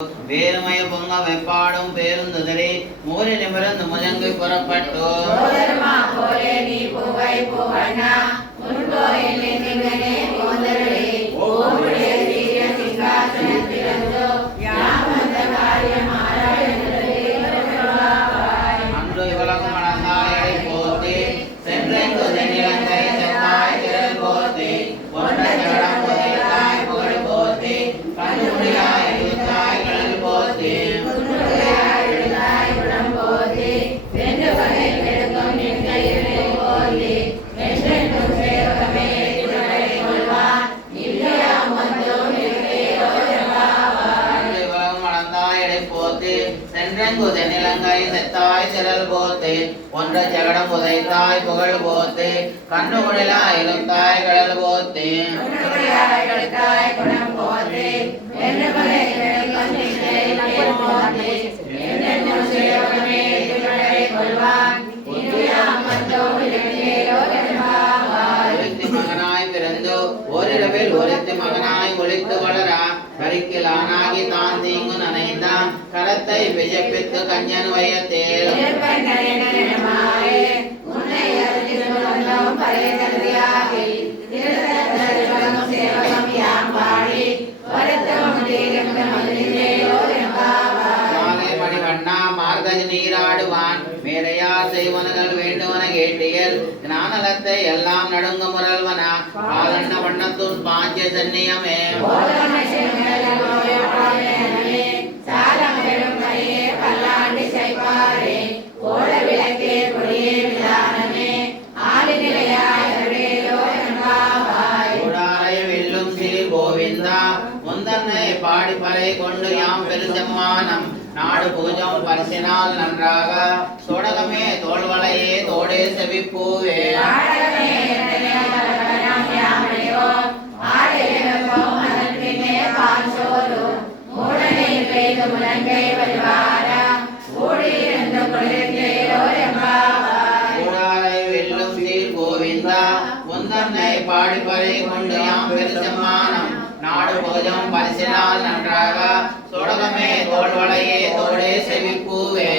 வேறுமய பொங்க வெப்பாடும் பேருந்துதலே மூலி நிமிர்ந்து முழங்கி புறப்பட்டு அன்று இவலகம் மணந்தாயடை போத்தி சென்றெங்கு தென்னிலங்கை செவ்வாய் திரள் போத்தி ஒன்ற ஜடம் புதைத்தாய் புகழ் போத்தி கண்டுபிடியாய் இருத்தாய் கடல் போத்தி தென்னிலங்கை செத்தாய் சிறல் போத்து ஒன்ற ஜகடம் புதைத்தாய் புகழ் போத்து கண்ணு குடிலாய் இருத்தாய் கடல் போத்து மகனாய் பிறந்து ஓரிரவில் ஒருத்தி மகனாய் ஒளித்து வளரா கரிக்கிலானாகி தான் தீங்கு நனைந்தான் கரத்தை விஜப்பித்து கஞ்சன் வயத்தேல் நீராடுவான் மேலையார் செய்வனகள் வேண்டுவன கேட்டியல் ஞானலத்தை எல்லாம் நடுங்க முரல்வனா ஆதண்ண வண்ணத்துன் பாஞ்ச சன்னியமே வெல்லும் சீர் கோவிந்தா முந்தன்னை பாடி பறை கொண்டு யாம் பெருசம்மானம் நாடு பூஜம் பரிசினால் நன்றாக சோடகமே தோல்வளையே தோடே செவிப்பூவே வெல்லும் சீர் கோவிந்தா முந்தன்னை பாடி பறை கொண்டு யாம் பெருசம்மானம் நாடு பூஜம் பரிசினால் நன்றாக சோடகமே தோல்வளையே தோடே செவிப்பூவே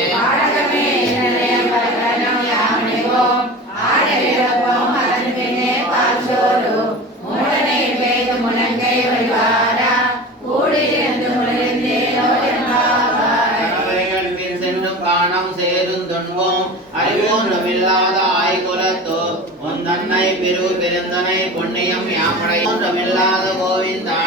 காணம் சேரும் துன்போம் அறிவோன்றமில்லாத ஆய்குலத்தோ உன் தன்னை பெரு பெருந்தனை புண்ணியம் யாமுடைய ஒன்றமில்லாத கோவிந்தா